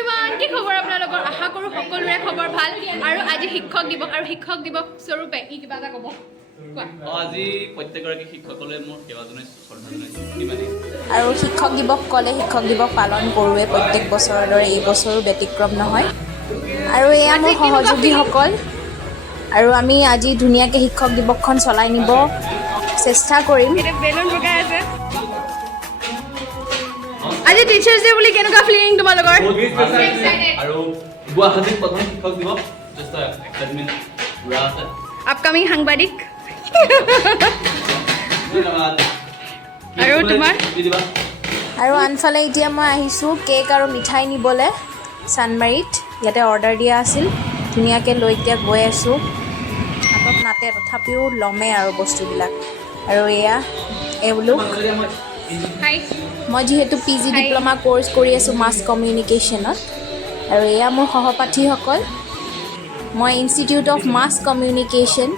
Everyone কি খবৰ আপোনালোকৰ আশা কৰোঁ সকলোৰে খবৰ ভাল আৰু আজি শিক্ষক দিৱস স্বৰূপে ই কিবা এটা ক'ব আজি প্ৰত্যেকগৰাকী শিক্ষকলে মোৰ সেৱা জনাইছোঁ শ্ৰদ্ধা জনাইছোঁ ইমানেই আৰু শিক্ষক দিৱস ক'লে শিক্ষক দিৱস পালন কৰোঁৱে প্ৰত্যেক বছৰৰ দৰে এই বছৰো ব্যতিক্ৰম নহয় আৰু এয়া মোৰ সহযোগীসকল আৰু আমি আজি ধুনীয়াকৈ শিক্ষক দিৱসখন চলাই নিব চেষ্টা কৰিম বেলুন লগাই আছে আজি টিচাৰ্ছ ডে বুলি কেনেকুৱা ফিলিং তোমালোকৰ আৰু গুৱাহাটীত প্ৰথম শিক্ষক দিৱস যথেষ্ট এক্সাইটমেণ্ট পুৰা আছে আপকামিং সাংবাদিক আৰু তোমাৰ আৰু আনফালে এতিয়া মই আহিছোঁ কেক আৰু মিঠাই নিবলৈ চানমাৰীত ইয়াতে অৰ্ডাৰ দিয়া আছিল ধুনীয়াকৈ লৈ এতিয়া গৈ আছোঁ হাতত নাতে তথাপিও ল'মেই আৰু বস্তুবিলাক আৰু এয়া বোলো হাই মই যিহেতু PG ডিপ্ল'মা ক'ৰ্চ কৰি আছোঁ মাছ কমিউনিকেশ্যনত আৰু এয়া মোৰ সহপাঠীসকল মই institute of mass communication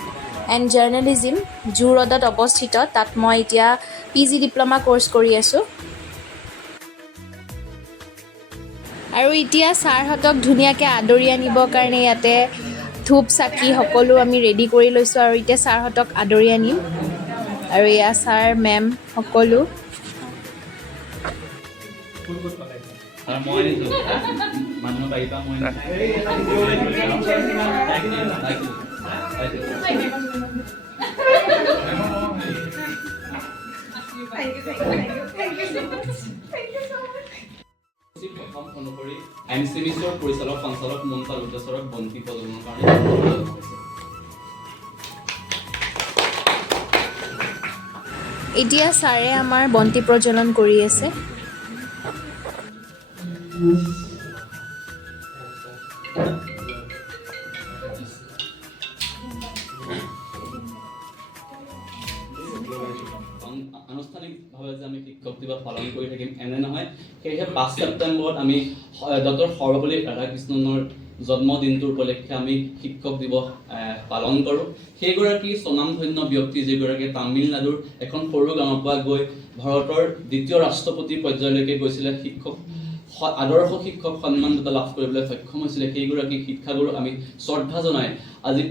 and journalism zoo ৰোডত অৱস্থিত তাত মই এতিয়া PG ডিপ্ল'মা ক'ৰ্চ কৰি আছোঁ আৰু এতিয়া ছাৰহঁতক ধুনীয়াকৈ আদৰি আনিবৰ কাৰণে ইয়াতে ধূপ চাকি সকলো আমি ৰেডি কৰি লৈছোঁ আৰু এতিয়া ছাৰহঁতক আদৰি আনিম আৰু এয়া ছাৰ মেম সকলো আৰু মই আনিছোঁ মানুহৰ বাৰীৰ পৰা মই প্ৰথম অনুসৰি MCBCৰ পৰিচালক সঞ্চালক মমতা লোটেশ্বৰক বন্তি প্ৰদানৰ কাৰণে এতিয়া ছাৰে আমাৰ বন্তি প্ৰজ্বলন কৰি আছে আনুষ্ঠানিকভাৱে যে আমি শিক্ষক দিৱস পালন কৰি থাকিম এনে নহয় সেয়েহে 5 ছেপ্টেম্বৰত আমি ডক্টৰ সৰ্বপল্লী ৰাধাকৃষ্ণনৰ জন্মদিনটোৰ উপলক্ষে আমি শিক্ষক দিৱস পালন কৰোঁ সেইগৰাকী স্বনামধন্য ব্যক্তি যিগৰাকীয়ে তামিলনাডুৰ এখন সৰু গাঁৱৰ পৰা গৈ ভাৰতৰ দ্বিতীয় ৰাষ্ট্ৰপতি পৰ্যায়লৈকে গৈছিলে শিক্ষক আদৰ্শ শিক্ষক সন্মান দুটা লাভ কৰিবলৈ সক্ষম হৈছিলে সেইগৰাকী শিক্ষাগুৰু আমি শ্ৰদ্ধা জনাই আজি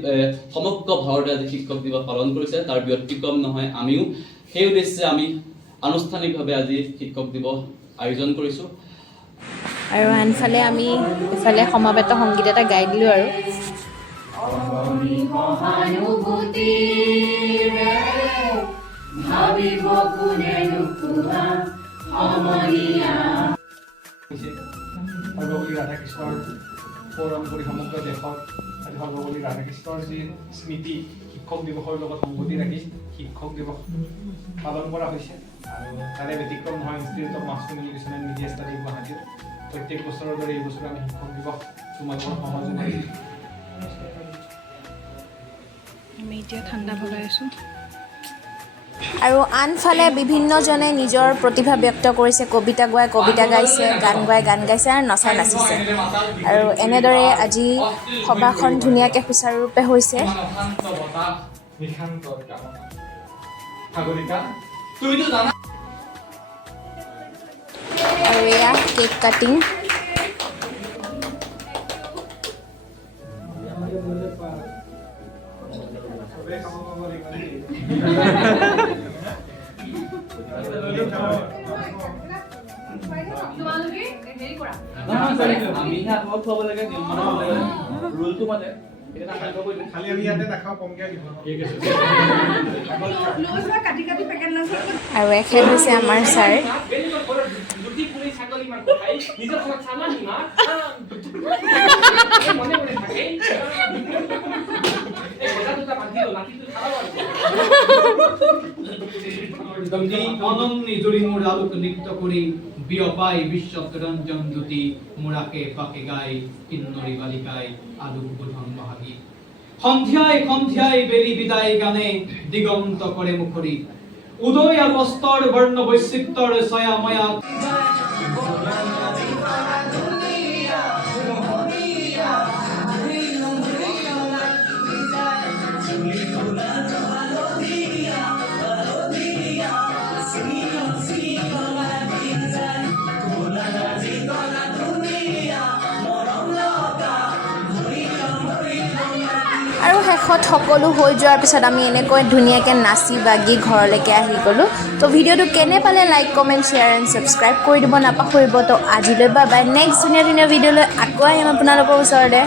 সমগ্ৰ ভাৰতে আজি শিক্ষক দিৱস পালন কৰিছে তাৰ ব্যতিক্ৰম নহয় আমিও সেই উদ্দেশ্যে আমি আনুষ্ঠানিকভাৱে আজি শিক্ষক দিৱস আয়োজন কৰিছোঁ আৰু আনফালে আমি ইফালে সমাবেত সংগীত এটা গাই দিলোঁ আৰু সৰ্বপল্লী ৰাধাকৃষ্ণৰ পৰম কৰি সমগ্ৰ দেশত আজি সৰ্বপল্লী ৰাধাকৃষ্ণৰ যি স্মৃতি শিক্ষক দিৱসৰ লগত সংগতি ৰাখি শিক্ষক দিৱস পালন কৰা হৈছে আৰু তাৰে ব্যতিক্ৰম নহয় institute of mass communication and media study গুৱাহাটীত প্ৰত্যেক বছৰৰ দৰে এই বছৰ আমি শিক্ষক দিৱস তোমালোকৰ সহযোগী আমি এতিয়া ঠাণ্ডা ভগাই আছোঁ আৰু আনফালে বিভিন্নজনে নিজৰ প্ৰতিভা ব্যক্ত কৰিছে কবিতা গোৱাই কবিতা গাইছে গান গোৱাই গান গাইছে আৰু নচাই নাচিছে আৰু এনেদৰে আজি সভাখন ধুনীয়াকৈ সুচাৰুৰূপে হৈছে আৰু এয়া কেক কাটিং খালি আমি ইয়াতে নাখাওঁ কমকৈ দিব আৰু এখেত হৈছে আমাৰ ছাৰ নিজুৰি মোৰ আলোক নৃত্য কৰি বিয়পাই বিশ্বত ৰঞ্জন জ্যোতি মোৰাকে পাকে গাই কিন্নৰী বালিকাই আলোক বোধন মহাগীত সন্ধ্যায় সন্ধ্যায় বেলি বিদায় গানে দিগন্ত কৰে মুখৰী উদয় আৰ বস্তৰ বৰ্ণ বৈচিত্ৰ্যৰ ছায়া মায়া Yeah. শেষত সকলো হৈ যোৱাৰ পিছত আমি এনেকৈ ধুনীয়াকৈ নাচি বাগি ঘৰলৈকে আহি গ'লোঁ। তো ভিডিঅ'টো কেনে পালে like comment share and subscribe কৰি দিব নাপাহৰিব। তো আজিলৈ বাই বাই, নেক্সট ধুনীয়া ভিডিঅ'লৈ আকৌ আহিম আপোনালোকৰ ওচৰতে।